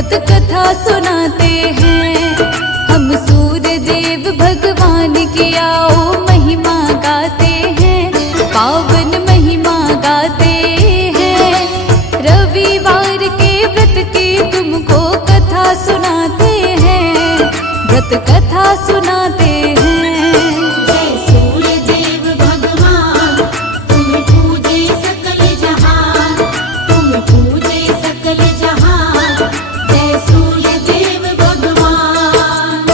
व्रत कथा सुनाते हैं। हम सूर्य देव भगवान की आओ महिमा गाते हैं, पावन महिमा गाते हैं। रविवार के व्रत की तुमको कथा सुनाते हैं, व्रत कथा सुनाते हैं। जय सूर्य देव भगवान, तुम पूजे सकल जहान, तुम पूजे सकल जहान। जय सूर्य देव भगवान।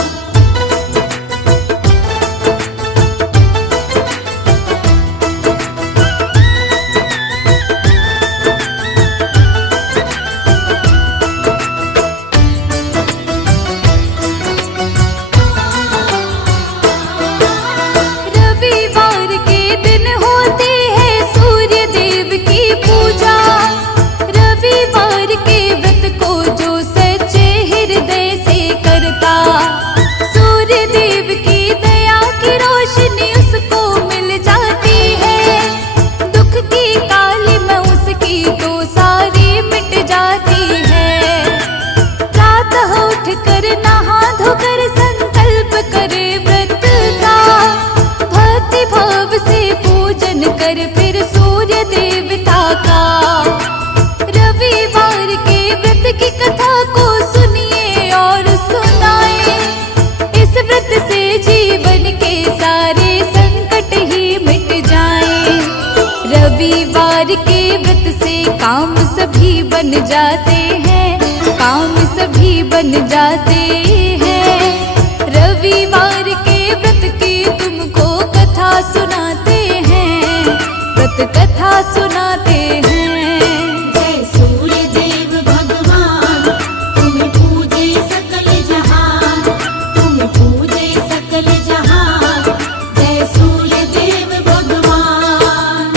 रविवार के दिन होती है सूर्य देव की पूजा। रविवार के व्रत को जो सच्चे हृदय से करता, सूर्य देव की दया की रोशनी उसको मिल जाती है। दुख की काली में उसकी तो सारी मिट जाती है। प्रातः उठ कर नहा धोकर संकल्प करे व्रत का, भक्ति भाव से पूजन कर फिर सूर्य देवता का। रविवार के व्रत की कथा को सुनिए और सुनाए, इस व्रत से जीवन के सारे संकट ही मिट जाएं। रविवार के व्रत से काम सभी बन जाते हैं, काम सभी बन जाते हैं। रविवार के व्रत की तुमको कथा सुनाते हैं, व्रत कथा सुनाते हैं। जय सूर्य देव भगवान, तुम पूजे सकल जहान, तुम पूजे सकल जहान। जय सूर्य देव भगवान।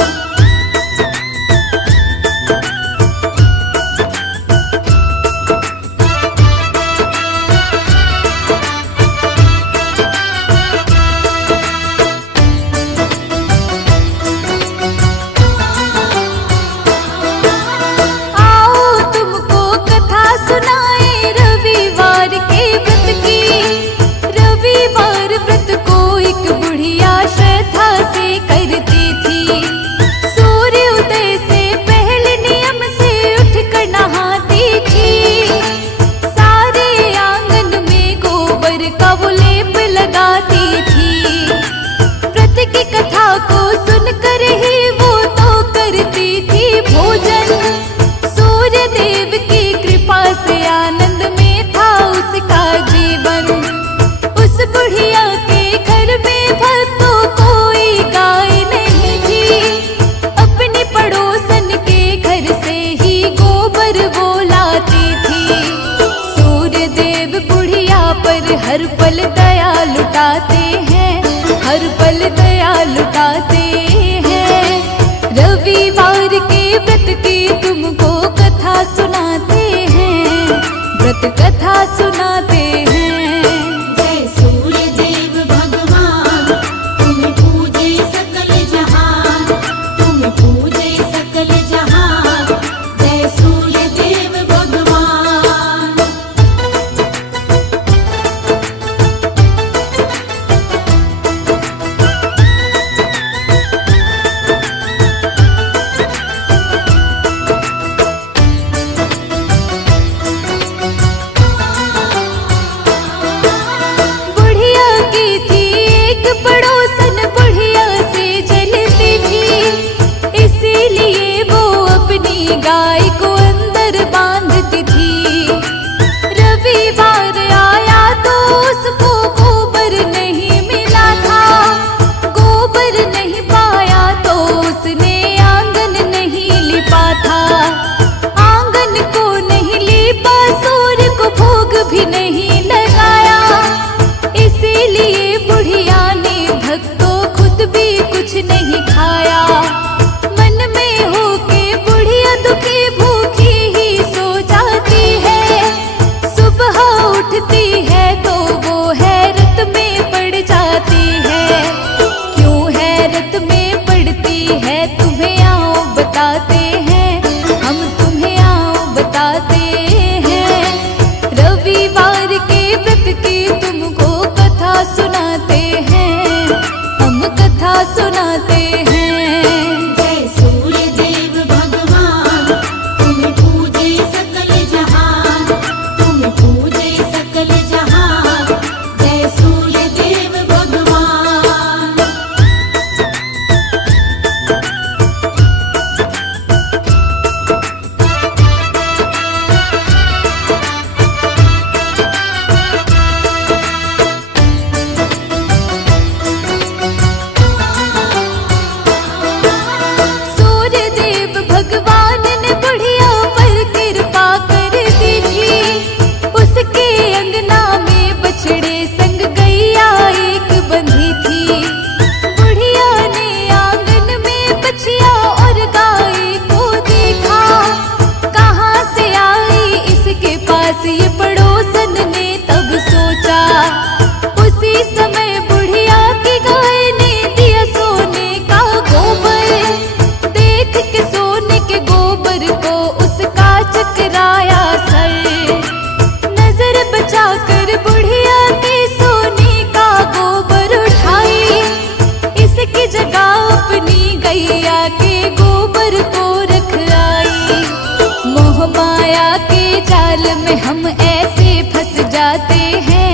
माया के जाल में हम ऐसे फंस जाते हैं,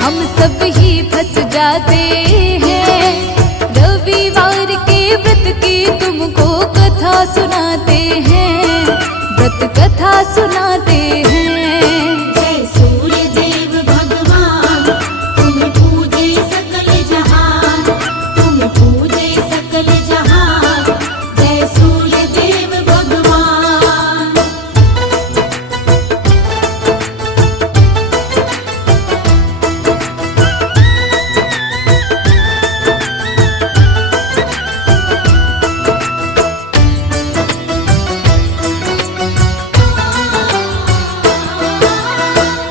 हम सब ही फंस जाते हैं। रविवार के व्रत की तुमको कथा सुनाते हैं, व्रत कथा सुनाते हैं। जय सूर्य देव भगवान, तुम पूजे सकल जहान, तुम पूजे सकल जहान। जय सूर्य देव भगवान।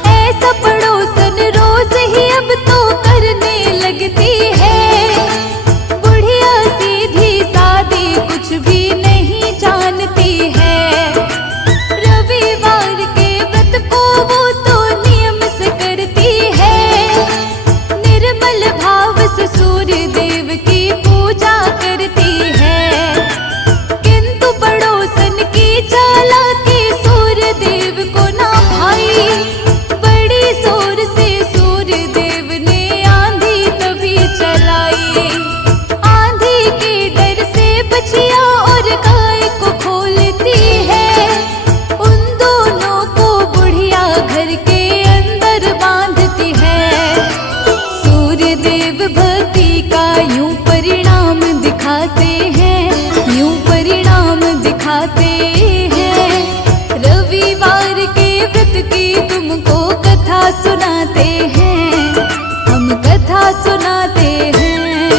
ऐसा पड़ोसन रोज ही अब तो करने लगती है, बुढ़िया सीधी सादी कुछ भी नहीं जानती है। रविवार के व्रत को वो तो नियम से करती है, निर्मल भाव से सूर्य देव की पूजा करती है। किंतु पड़ोसन की चालाकी सूर्य देव को ना भाई, बड़ी जोर से सूर्य देव ने आंधी तभी चलाई। आंधी के डर से बछिया और गाय को खोलती है, उन दोनों को बुढ़िया घर के अंदर बांधती है। सूर्य देव भक्ति का यूं परिणाम दिखाते हैं, यूं परिणाम दिखाते हैं। रविवार के व्रत की तुमको कथा सुनाते हैं, हम कथा सुनाते हैं।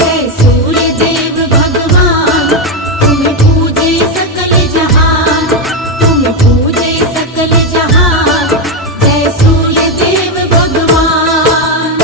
जय सूर्य देव भगवान, तुम पूजे सकल जहान, तुम पूजे सकल जहान। जय सूर्य देव भगवान।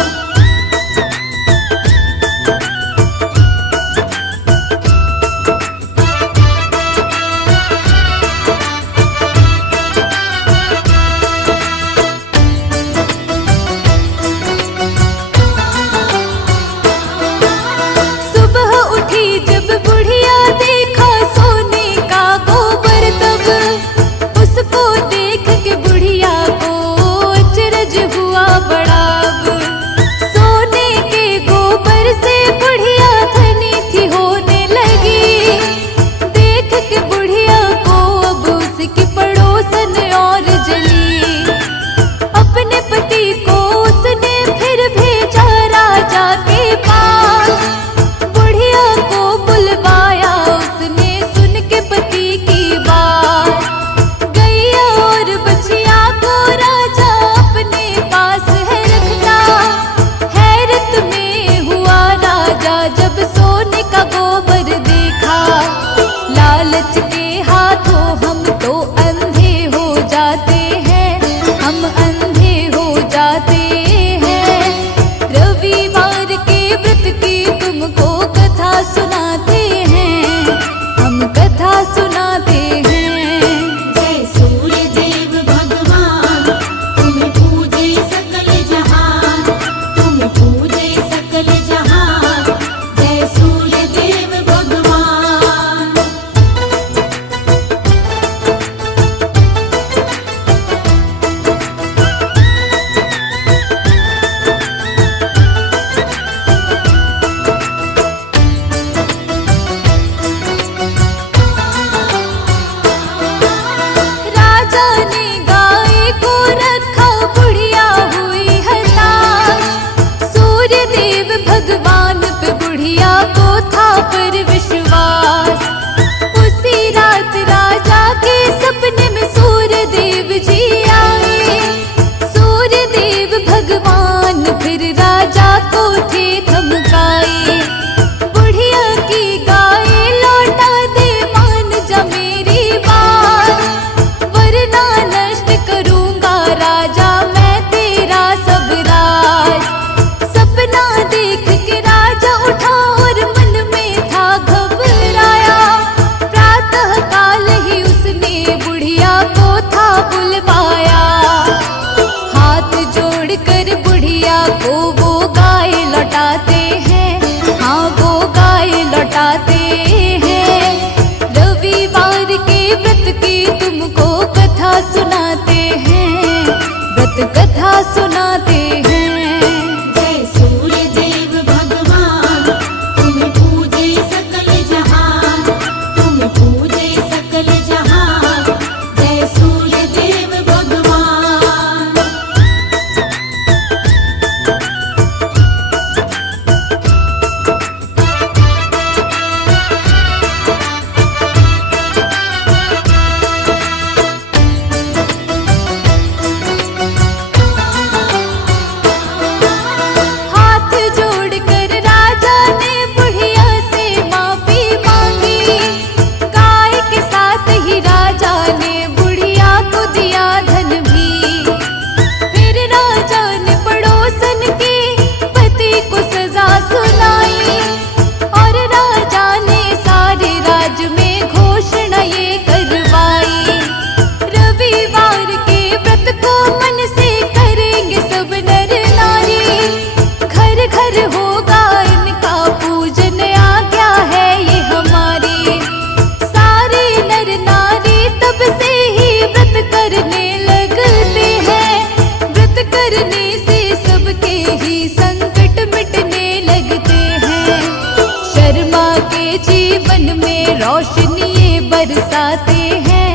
रोशनी ये बरसाते हैं,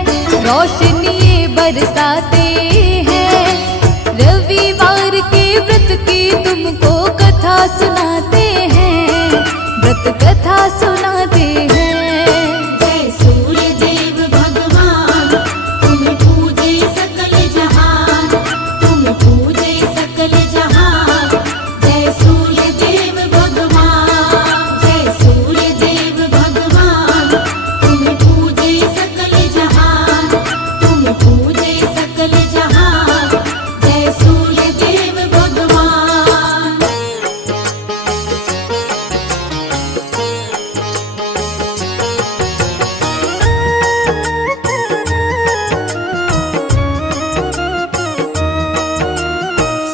रोशनी ये बरसाते हैं। रविवार के व्रत की तुमको कथा सुनाते हैं, व्रत कथा सुनाते हैं। जय सूर्य देव भगवान, तुम पूजे सकल जहान, तुम पूजे सकल जहान। जय सूर्य देव भगवान, जय सूर्य देव भगवान, तुम पूजे सकल जहान, तुम पूजे सकल जहान। जय सूर्य देव भगवान।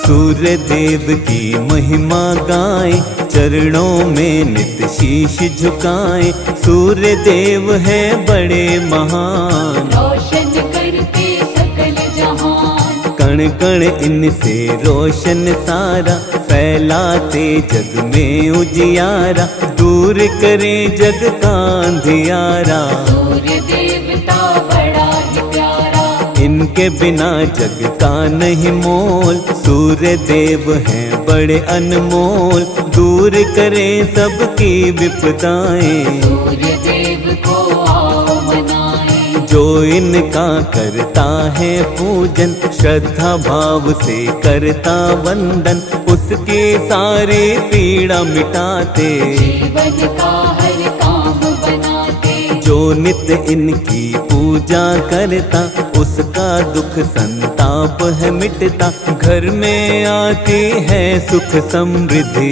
सूर्य देव की महिमा गाएं, चरणों में नित शीश झुकाएं। सूर्य देव है बड़े महान, रोशन करके सकल जहान। कण कण इनसे रोशन सारा, फैलाते जग में उजियारा। दूर करें जग का अंधियारा, सूर्य देवता बड़ा ही प्यारा। इनके बिना जग का नहीं मोल। सूर्य देव हैं बड़े अनमोल, दूर करें सबकी विपदाएं। सूर्य देव को आओ मनाएं, जो इनका करता है पूजन, श्रद्धा भाव से करता वंदन। उसकी सारी पीड़ा मिटाते, जीवन का हर काम बनाते। जो नित इनकी पूजा करता, उसका दुख संताप है मिटता। घर में आती है सुख समृद्धि,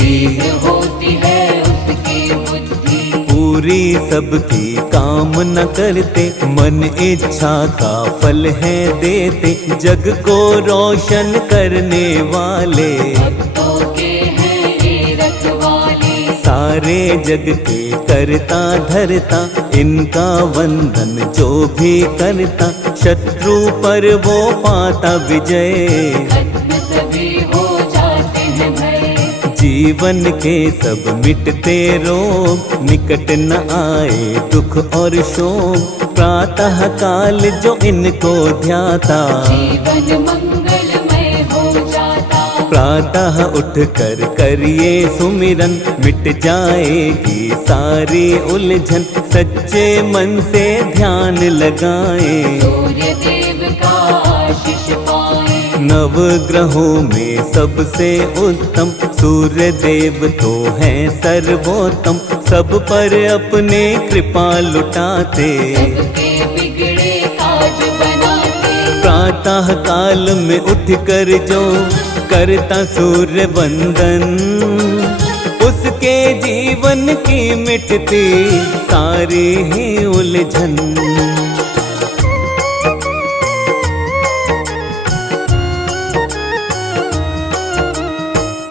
होती है उसकी बुद्धि। पूरी सबकी कामना करते, मन इच्छा का फल है देते। जग को रोशन करने वाले, भक्तों के हैं ये रखवाले। सारे जग के करता धरता। इनका वंदन जो भी करता, शत्रु पर वो पाता विजय। खत्म सभी हो जाते हैं भय, जीवन के सब मिटते रोग, निकट न आए दुख और शोक। प्रातः काल जो इनको ध्याता, जीवन मंगलमय हो जाता। प्रातः उठ कर करिए सुमिरन, मिट जाएगी सारी उलझन। सच्चे मन से ध्यान लगाएं, सूर्य देव का आशीष पाएं। नव ग्रहों में सबसे उत्तम, सूर्य देव तो हैं सर्वोत्तम। सब पर अपने कृपा लुटाते, सबके बिगड़े ताज बनाते। प्रातः काल में उठ कर जो करता सूर्य वंदन, उसके जीवन की मिटती सारी ही उलझन।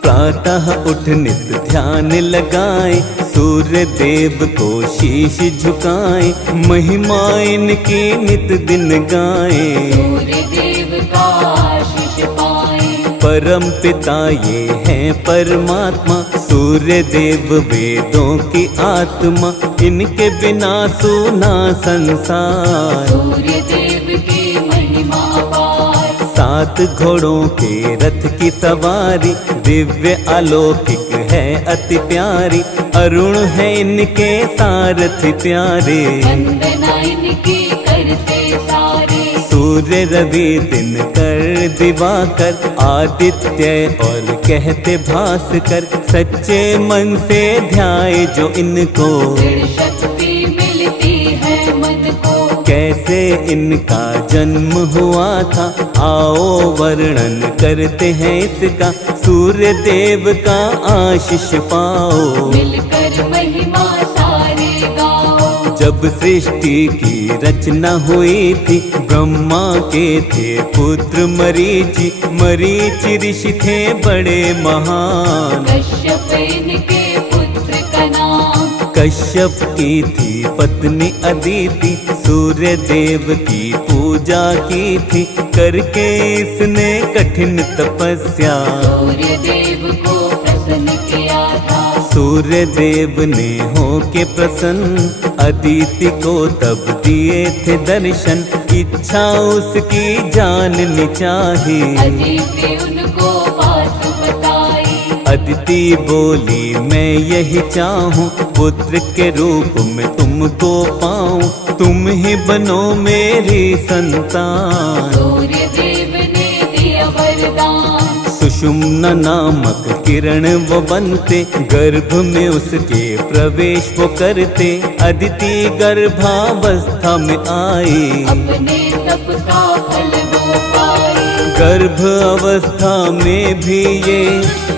प्रातः उठ नित ध्यान लगाएं, सूर्य देव को शीश झुकाएं। महिमा इनकी नित दिन गाएं, सूर्य देव का आशीष पाएं। परम पिता ये हैं परमात्मा, सूर्य देव वेदों की आत्मा। इनके बिना सूना संसार, सूर्य देव की महिमा अपार। 7 घोड़ों के रथ की सवारी, दिव्य अलौकिक है अति प्यारी। अरुण है इनके सारथी प्यारे, वंदना इनकी करते सारे। सूर्य रवि दिन कर दिवाकर, आदित्य और कहते भास्कर। सच्चे मन से ध्याए जो इनको, दृढ़ शक्ति मिलती है मन को। कैसे इनका जन्म हुआ था, आओ वर्णन करते हैं इसका। सूर्य देव का आशीष पाओ, मिलकर महिमा सारे गाओ। जब सृष्टि की रचना हुई थी, ब्रह्मा के थे पुत्र मरीचि। मरीचि ऋषि थे बड़े महान, कश्यप इनके पुत्र का नाम। कश्यप की थी पत्नी अदिति, सूर्य देव की पूजा की थी। करके इसने कठिन तपस्या, सूर्य देव को प्रसन्न किया था। सूर्य देव ने होके प्रसन्न अदिति को तब दिए थे दर्शन। इच्छा उसकी जाननी चाही, अदिति उनको बात बताई। अदिति बोली मैं यही चाहूँ, पुत्र के रूप में तुमको पाऊँ, तुम ही बनो मेरी संतान। सूर्य देव ने दिया वरदान। सुषुम्ना नामक किरण वो बनते, गर्भ में उसके प्रवेश वो करते। अदिति गर्भावस्था में आई, अपने तप का फल वो पाई। गर्भ अवस्था में भी ये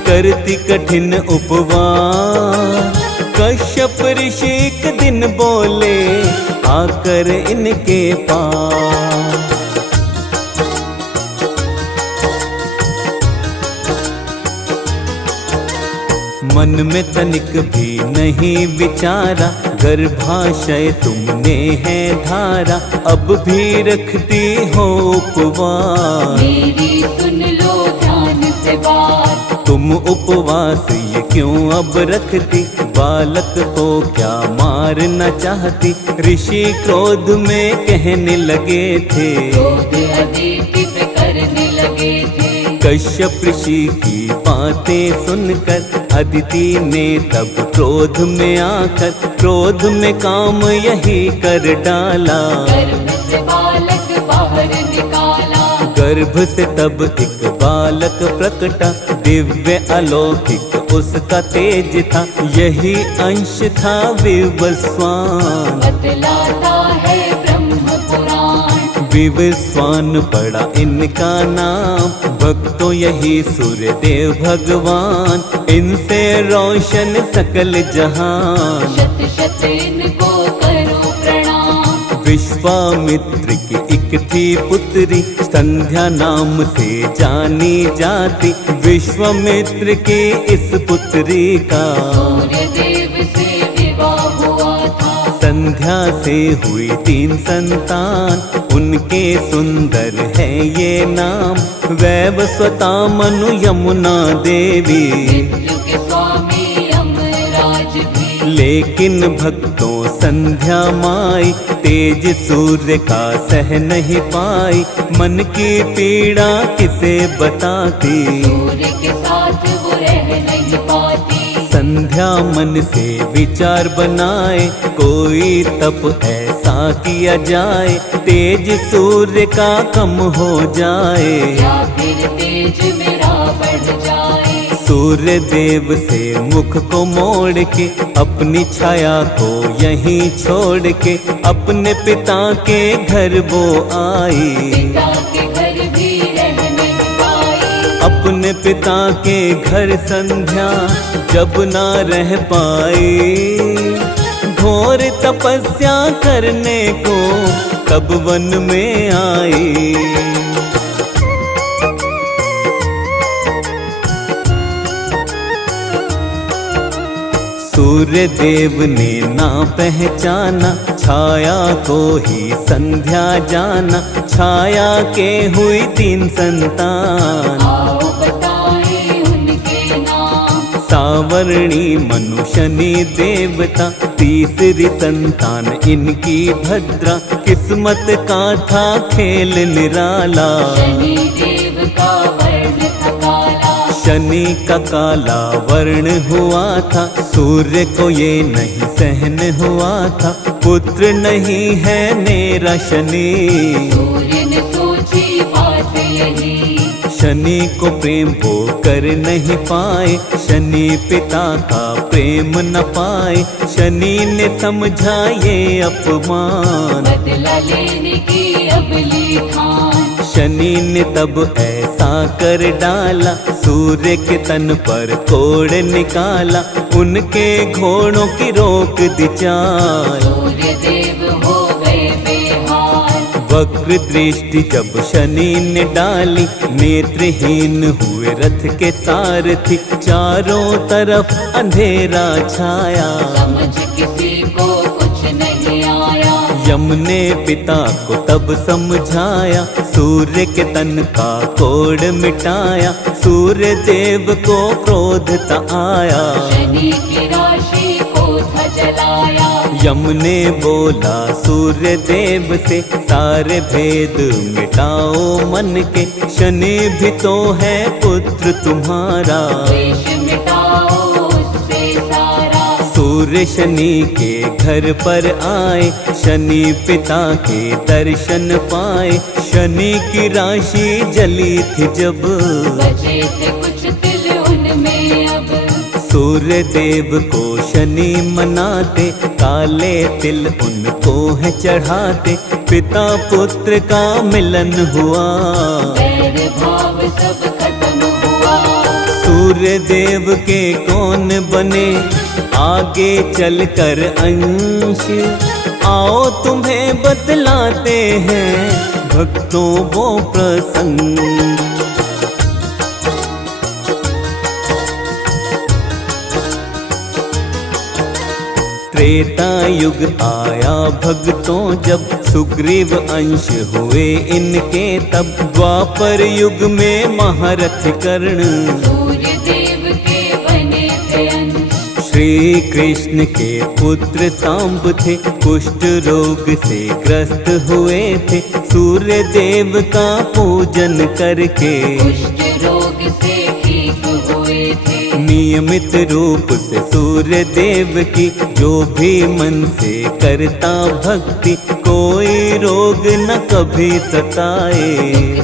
करती कठिन उपवास। कश्यप ऋषि एक दिन बोले आकर इनके पास। मन में तनिक भी नहीं विचारा, गर्भाशय तुमने है धारा, अब भी रखती हो उपवास। मेरी सुन लो ध्यान से बात। तुम उपवास ये क्यों अब रखती, बालक को क्या मारना चाहती। ऋषि क्रोध में कहने लगे थे, क्रोध अदिति पे करने लगे थे। कश्यप ऋषि की बातें सुनकर अदिति ने तब क्रोध में आकर, क्रोध में काम यही कर डाला। गर्भ से बालक बाहर निकाला। गर्भ से तब एक बालक प्रकटा, दिव्य अलौकिक उसका तेज था। यही अंश था विवस्वान, बतलाता है ब्रह्म पुराण। विवस्वान पड़ा इनका नाम, भक्तों यही सूर्य देव भगवान। इनसे रोशन सकल जहान, शत शत इनको करो प्रणाम। विश्वामित्र की एक थी पुत्री, संध्या नाम से जानी जाती। विश्वामित्र की इस पुत्री का सूर्य देव से विवाह हुआ था। संध्या से हुई 3 संतान, उनके सुंदर है ये नाम। वैवस्वता मनु यमुना देवी, मृत्यु के स्वामी यमराज भी। लेकिन भक्तों संध्या माई, तेज सूर्य का सह नहीं पाई। मन की पीड़ा किसे बताती, सूर्य के साथ वो रह नहीं पाती। संध्या मन से विचार बनाए, कोई तप ऐसा किया जाए, तेज सूर्य का कम हो जाए। या फिर तेज मेरा बढ़ जाए। सूर्य देव से मुख को मोड़ के, अपनी छाया को यहीं छोड़ के, अपने पिता के घर वो आई। पिता के घर भी रह नहीं पाई। अपने पिता के घर संध्या जब ना रह पाई, घोर तपस्या करने को तब वन में आई। सूर्य देव ने ना पहचाना, छाया को ही संध्या जाना। छाया के हुई 3 संतान, आओ बताएं उनके नाम। सावरणी मनु शनि देवता, तीसरी संतान इनकी भद्रा। किस्मत का था खेल निराला, शनि देव का वर्ण था काला। शनि का काला वर्ण हुआ था, सूर्य को ये नहीं सहन हुआ था। पुत्र नहीं है मेरा शनि, सूर्य ने सोची बात यही। शनि को प्रेम वो कर नहीं पाए, शनि पिता का प्रेम न पाए। शनि ने समझा ये अपमान, बदला लेने की अब ली ठान। शनि ने तब ऐसा कर डाला, सूर्य के तन पर कोड़ निकाला। उनके घोड़ों की रोक दी चाल, सूर्य देव हो गए बेहाल। वक्र दृष्टि जब शनि ने डाली, नेत्रहीन हुए रथ के सारथी। चारों तरफ अंधेरा छाया, समझ किसी को कुछ नहीं आया। यम ने पिता को तब समझाया, सूर्य के तन का कोड़ मिटाया। सूर्य देव को क्रोध ता आया, शनि की राशि को था जलाया। यम ने बोला सूर्य देव से, सारे भेद मिटाओ मन के। शनि भी तो है पुत्र तुम्हारा, द्वेष मिटाओ उससे सारा। सूर्य शनि के घर पर आए, शनि पिता के दर्शन पाए। शनि की राशि जली थी जब, बचे थे कुछ तिल उनमें अब। सूर्य देव को शनि मनाते, काले तिल उनको है चढ़ाते। पिता पुत्र का मिलन हुआ, बैर भाव सब खत्म हुआ। सूर्य देव के कौन बने आगे चलकर अंश। आओ तुम्हें बतलाते हैं भक्तों वो प्रसंग। त्रेता युग आया भक्तों जब, सुग्रीव अंश हुए इनके तब। द्वापर युग में महारथ कर्ण, सूर्य देव के बने थे अंश। श्री कृष्ण के पुत्र सांब थे, कुष्ठ रोग से ग्रस्त हुए थे। सूर्य देव का पूजन करके कुष्ठ रोग से ठीक हुए थे। नियमित रूप से सूर्य देव की, जो भी मन से करता भक्ति। कोई रोग न कभी सताए,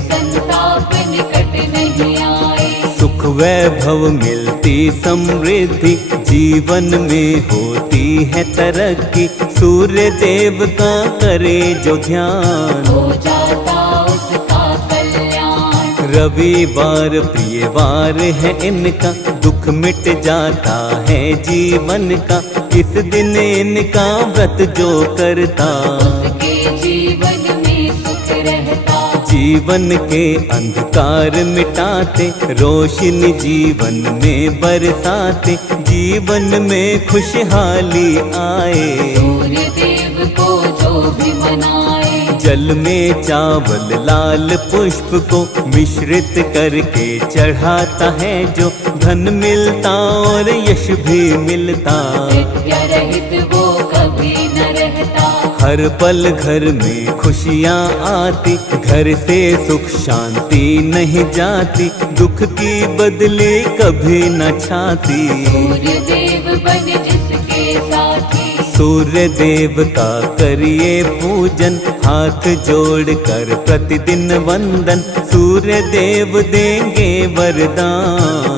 संताप निकट नहीं आए। सुख वैभव मिलती समृद्धि, जीवन में होती है तरक्की। सूर्य देव का करे जो ध्यान, हो जाता उसका कल्याण। रविवार प्रिय वार है इनका, दुख मिट जाता है जीवन का। इस दिन इनका व्रत जो करता, उसके जीवन में सुख रहता। जीवन के अंधकार मिटाते, रोशनी जीवन में बरसाते। जीवन में खुशहाली आए, सूर्य देव को जो भी मनाए। जल में चावल लाल पुष्प को मिश्रित करके चढ़ाता है जो। धन मिलता और यश भी मिलता, विद्या रहित वो कभी न रहता। हर पल घर में खुशियाँ आती, घर से सुख शांति नहीं जाती। दुख की बदले कभी न छाती, सूर्य देव बन जिसके साथी। सूर्य देव का करिए पूजन, हाथ जोड़ कर प्रतिदिन वंदन। सूर्य देव देंगे वरदान,